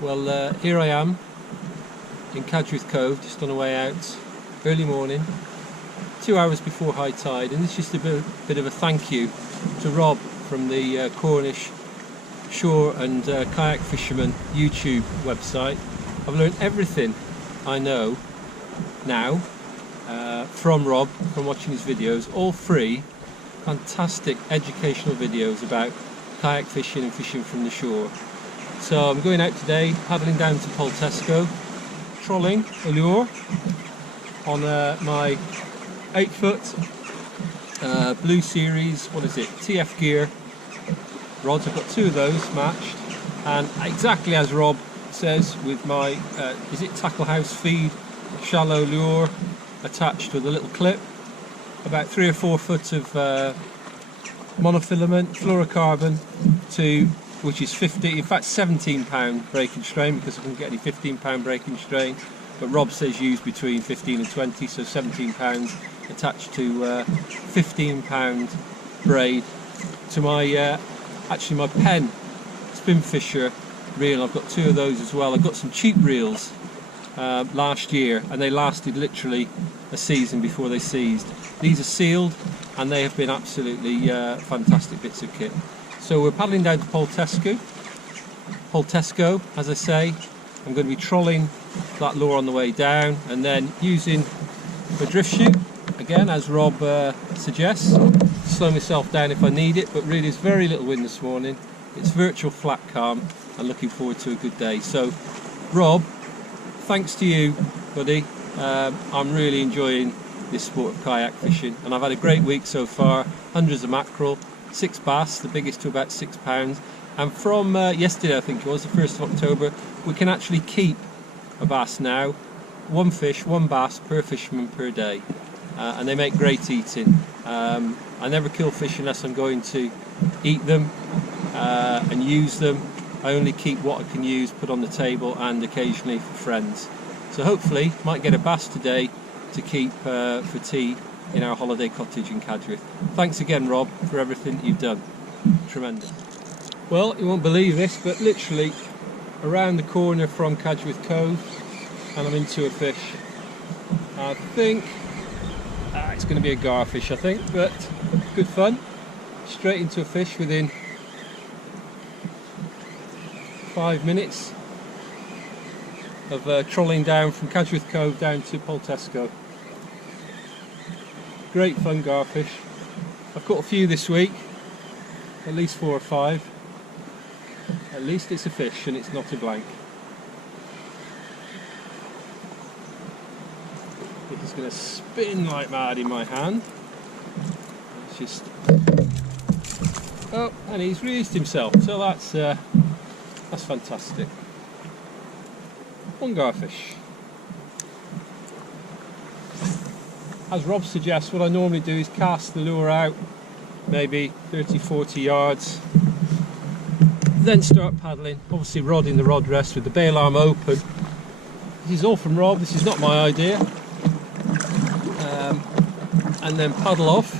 Well, here I am in Cadgwith Cove, just on the way out, early morning, 2 hours before high tide, and this is just a bit of a thank you to Rob from the Cornish Shore and Kayak Fisherman YouTube website. I've learned everything I know now from Rob, from watching his videos, all free, fantastic educational videos about kayak fishing and fishing from the shore. So I'm going out today, paddling down to Poltesco, trolling a lure on my 8-foot Blue Series, what is it, TF Gear rods. I've got two of those matched, and exactly as Rob says, with my is it Tackle House feed shallow lure attached with a little clip, about 3 or 4 foot of monofilament fluorocarbon to, which is 50, in fact 17 pound breaking strain, because I couldn't get any 15 pound breaking strain, but Rob says use between 15 and 20, so 17 pounds attached to 15 pound braid to my actually my Penn Spin Fisher reel. I've got two of those as well. I got some cheap reels last year, and they lasted literally a season before they seized. These are sealed, and they have been absolutely fantastic bits of kit. So we're paddling down to Poltesco, as I say. I'm going to be trolling that lure on the way down, and then using the drift chute again, as Rob suggests, slow myself down if I need it, but really there's very little wind this morning. It's virtual flat calm, and looking forward to a good day. So Rob, thanks to you, buddy. I'm really enjoying this sport of kayak fishing, and I've had a great week so far. Hundreds of mackerel, 6 bass, the biggest to about 6 pounds, and from yesterday, I think it was the 1st of October, we can actually keep a bass now. 1 fish, 1 bass per fisherman per day, and they make great eating. I never kill fish unless I'm going to eat them and use them. I only keep what I can use, put on the table, and occasionally for friends. So hopefully might get a bass today to keep for tea in our holiday cottage in Cadgwith. Thanks again, Rob, for everything that you've done. Tremendous. Well, you won't believe this, but literally around the corner from Cadgwith Cove, and I'm into a fish. I think it's going to be a garfish, I think, but good fun. Straight into a fish within 5 minutes of trolling down from Cadgwith Cove down to Poltesco. Great fun garfish. I've caught a few this week, at least 4 or 5. At least it's a fish and it's not a blank. It is going to spin like mad in my hand. It's just, oh, and he's released himself, so that's fantastic. 1 garfish. As Rob suggests, what I normally do is cast the lure out maybe 30-40 yards, then start paddling, obviously rodding the rod rest with the bail arm open. This is all from Rob, this is not my idea. And then paddle off,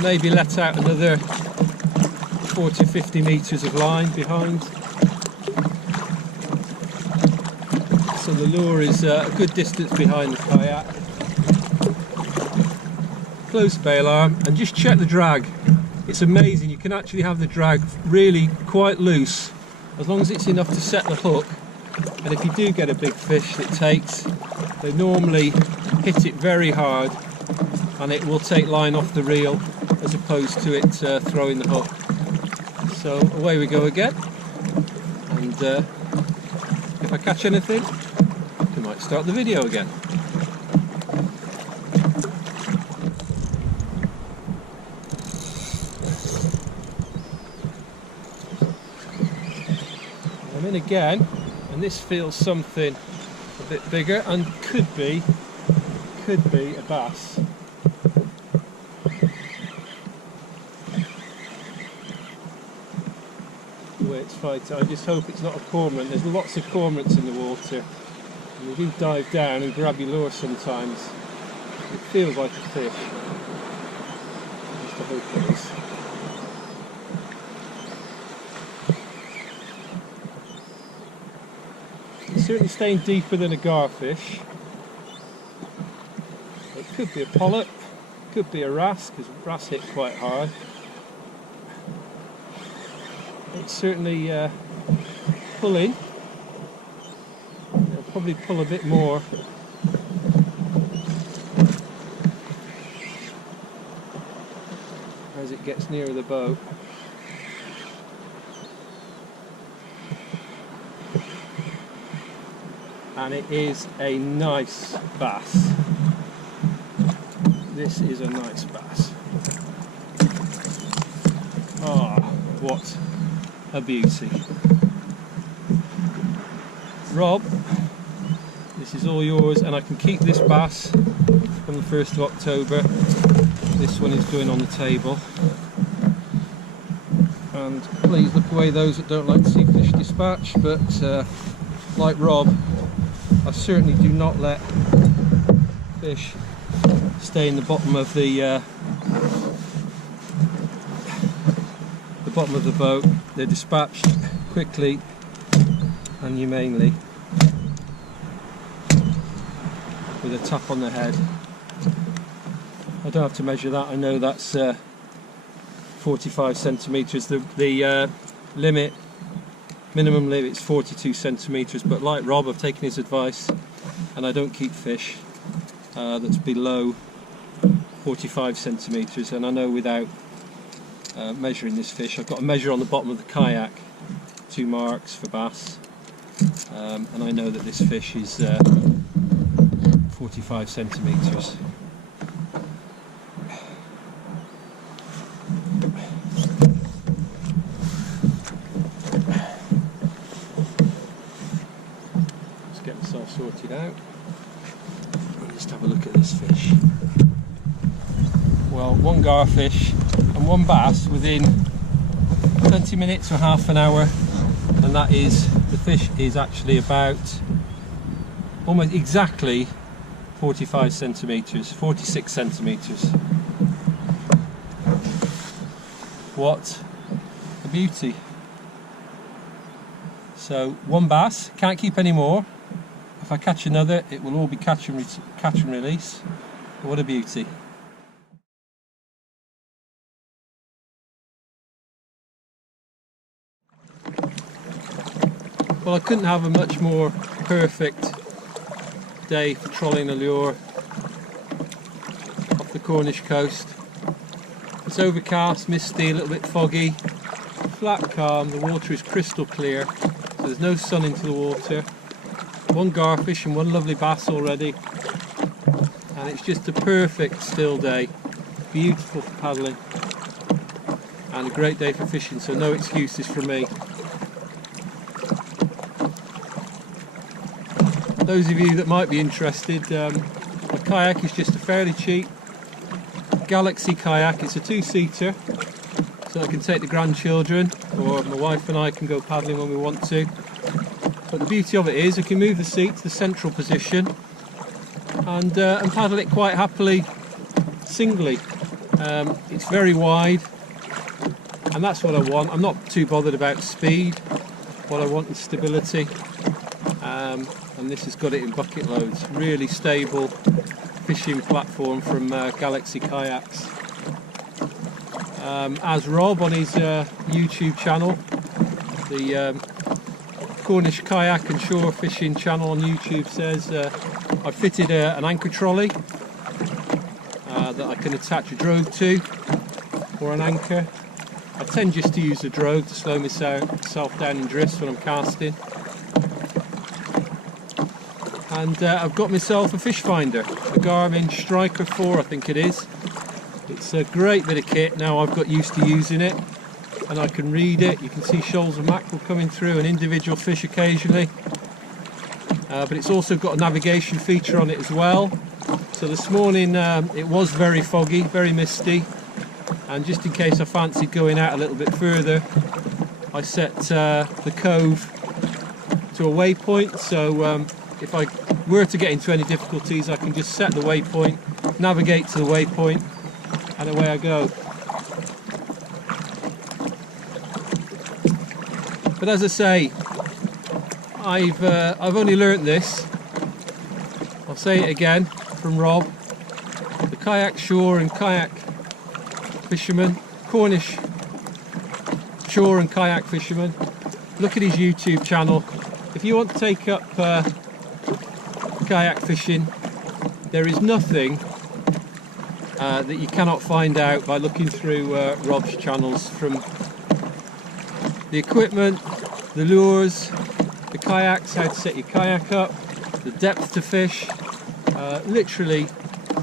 maybe let out another 40-50 metres of line behind, so the lure is a good distance behind the kayak. Close bail arm and just check the drag. It's amazing, you can actually have the drag really quite loose as long as it's enough to set the hook, and if you do get a big fish that takes, they normally hit it very hard and it will take line off the reel as opposed to it throwing the hook. So away we go again, and if I catch anything, I might start the video again. I'm in again, and this feels something a bit bigger and could be a bass. It's fighting. I just hope it's not a cormorant. There's lots of cormorants in the water, and you do dive down and grab your lure sometimes. It feels like a fish. Just I hope it is. certainly staying deeper than a garfish. It could be a polyp, could be a wrasse, because wrasse hit quite hard. It's certainly pulling. It'll probably pull a bit more. As it gets nearer the boat. And it is a nice bass. This is a nice bass. Ah, what a beauty. Rob, this is all yours, and I can keep this bass from the 1st of October. This one is going on the table. And please look away those that don't like to see fish dispatch, but like Rob, I certainly do not let fish stay in the bottom of the bottom of the boat. They're dispatched quickly and humanely with a tap on the head. I don't have to measure that. I know that's 45 centimetres. The minimum limit is 42 centimetres, but like Rob, I've taken his advice and I don't keep fish that's below 45 centimetres, and I know without measuring this fish, I've got a measure on the bottom of the kayak, 2 marks for bass, and I know that this fish is 45 centimetres. Sorted out. I'll just have a look at this fish. Well, 1 garfish and 1 bass within 20 minutes or half an hour, and that is, the fish is actually about almost exactly 45 centimetres, 46 centimetres. What a beauty. So 1 bass, can't keep any more. If I catch another, it will all be catch and release. What a beauty. Well, I couldn't have a much more perfect day for trolling a lure off the Cornish coast. It's overcast, misty, a little bit foggy, flat calm, the water is crystal clear, so there's no sun into the water. 1 garfish and 1 lovely bass already, and it's just a perfect still day, beautiful for paddling and a great day for fishing, so no excuses from me. Those of you that might be interested, the kayak is just a fairly cheap Galaxy kayak. It's a 2-seater, so I can take the grandchildren, or my wife and I can go paddling when we want to. But the beauty of it is I can move the seat to the central position and paddle it quite happily singly. It's very wide, and that's what I want. I'm not too bothered about speed. What I want is stability, and this has got it in bucket loads. Really stable fishing platform from Galaxy Kayaks. As Rob on his YouTube channel, the Cornish Kayak and Shore Fishing channel on YouTube, says, I fitted an anchor trolley that I can attach a drogue to, or an anchor. I tend just to use the drogue to slow myself down in drifts when I'm casting. And I've got myself a fish finder, a Garmin Striker 4 I think it is. It's a great bit of kit. Now I've got used to using it, and I can read it. You can see shoals of mackerel coming through and individual fish occasionally, but it's also got a navigation feature on it as well. So this morning it was very foggy, very misty, and just in case I fancied going out a little bit further, I set the cove to a waypoint, so if I were to get into any difficulties I can just set the waypoint, navigate to the waypoint, and away I go. But as I say, I've only learnt this. I'll say it again from Rob, the kayak shore and kayak fisherman, Cornish shore and kayak fisherman. Look at his YouTube channel. If you want to take up kayak fishing, there is nothing that you cannot find out by looking through Rob's channels, from the equipment, the lures, the kayaks, how to set your kayak up, the depth to fish, literally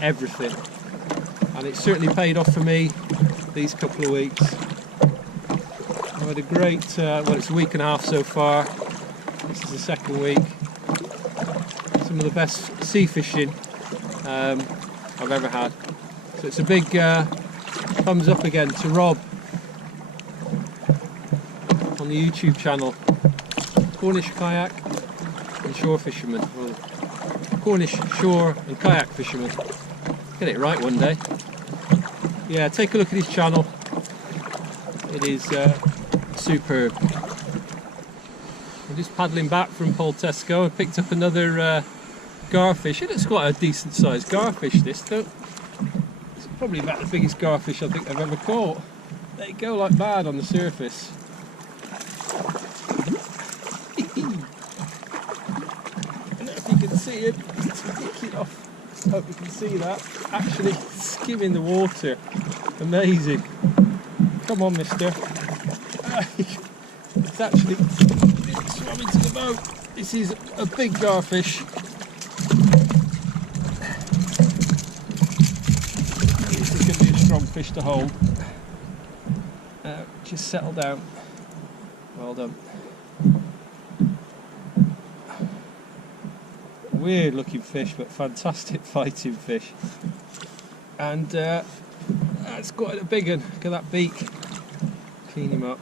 everything. And it's certainly paid off for me these couple of weeks. I've had a great, well, it's a week and a half so far. This is the second week. Some of the best sea fishing I've ever had. So it's a big thumbs up again to Rob on the YouTube channel. Cornish kayak and shore fisherman. Well, Cornish shore and kayak fisherman. Get it right one day. Yeah, take a look at his channel. It is superb. I'm just paddling back from Poltesco. I picked up another garfish. It's quite a decent sized garfish, this though. It's probably about the biggest garfish I think I've ever caught. They go like mad on the surface. I don't know if you can see it. It's kicking off. Hope you can see that. Actually skimming the water. Amazing. Come on, mister. It's actually swimming to the boat. This is a big garfish. This is going to be a strong fish to hold. Just settle down. Well done. Weird looking fish, but fantastic fighting fish. And that's quite a big one. Look at that beak. Clean him up.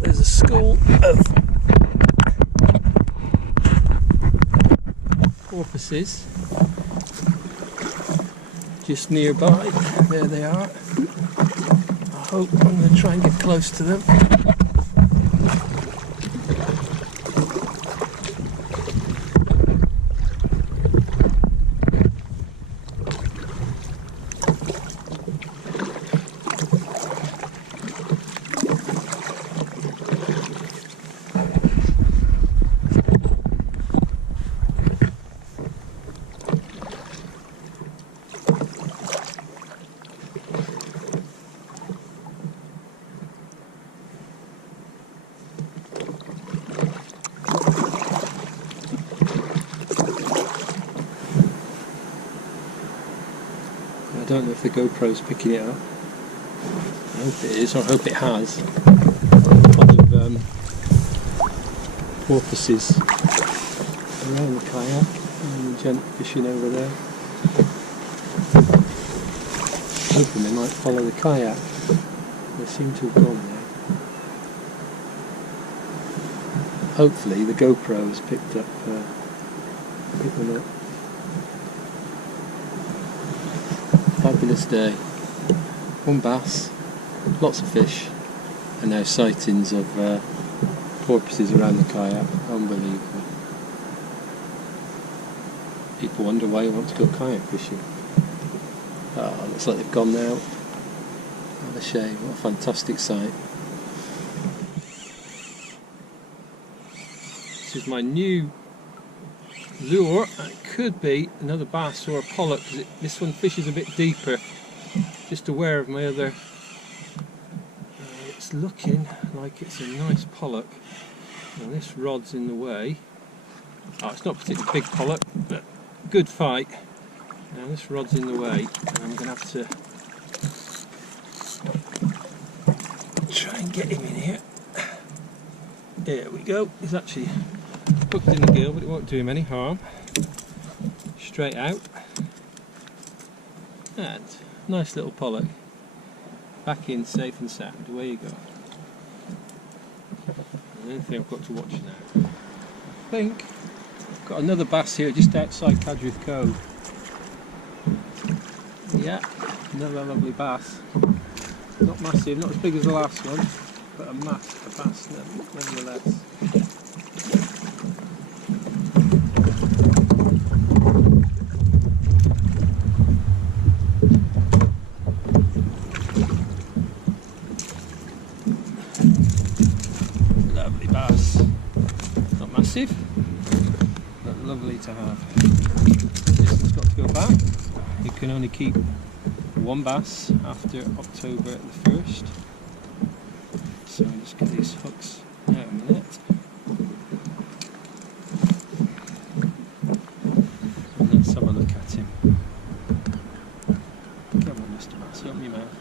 There's a school of porpoises just nearby. There they are. I hope I'm going to try and get close to them. I don't know if the GoPro's picking it up. I hope it is, or I hope it has. A lot of porpoises around the kayak, and the gent fishing over there. Hoping they might follow the kayak. They seem to have gone there. Hopefully the GoPro has picked them up. Fabulous day. One bass, lots of fish, and now sightings of porpoises around the kayak. Unbelievable. People wonder why you want to go kayak fishing. Oh, looks like they've gone now. What a shame, what a fantastic sight. This is my new lure. It could be another bass or a pollock, because this one fishes a bit deeper. Just aware of my other. It's looking like it's a nice pollock, and this rod's in the way. Oh, it's not a particularly big pollock, but good fight. Now this rod's in the way, and I'm going to have to try and get him in here. There we go. He's actually hooked in the gill, but it won't do him any harm. Straight out. And nice little pollock. Back in safe and sound. Away you go. And anything I've got to watch now. I think I've got another bass here just outside Cadrith Cove. Yeah, another lovely bass. Not massive, not as big as the last one, but a bass nonetheless. Lovely bass. Not massive, but lovely to have. Distance got to go back. You can only keep one bass after October the 1st. So I'll just get these hooks out a minute. And let's have a look at him. Come on, Mr. Bass, open your mouth.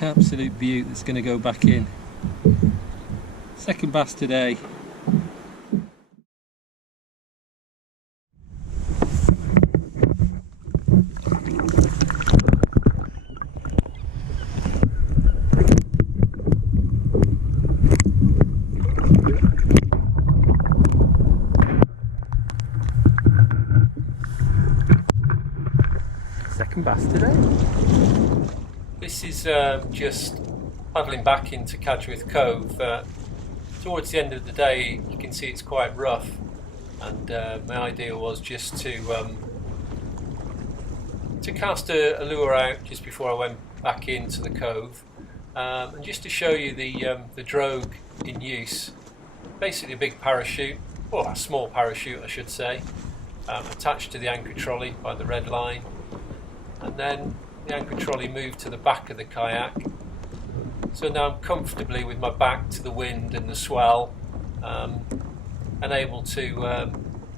Absolute beaut that's going to go back in. Second bass today. Second bass today. This is just paddling back into Cadgwith Cove. Towards the end of the day you can see it's quite rough, and my idea was just to cast a lure out just before I went back into the cove, and just to show you the drogue in use. Basically a big parachute, or a small parachute I should say, attached to the anchor trolley by the red line, and then the anchor trolley moved to the back of the kayak. So now I'm comfortably with my back to the wind and the swell, and able to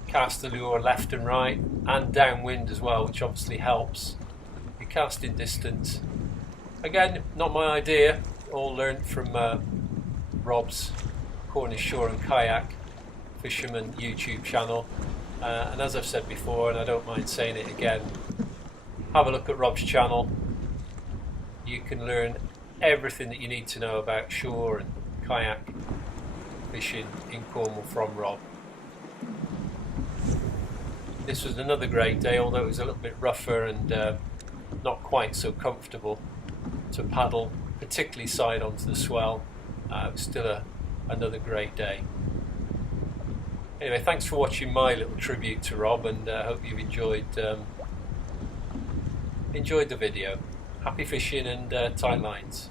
cast the lure left and right and downwind as well, which obviously helps the casting distance. Again, not my idea, all learnt from Rob's Cornish Shore and Kayak Fisherman YouTube channel, and as I've said before, and I don't mind saying it again, have a look at Rob's channel. You can learn everything that you need to know about shore and kayak fishing in Cornwall from Rob. This was another great day, although it was a little bit rougher and not quite so comfortable to paddle, particularly side onto the swell. It was still another great day. Anyway, thanks for watching my little tribute to Rob, and I hope you've enjoyed the video. Happy fishing and tight lines.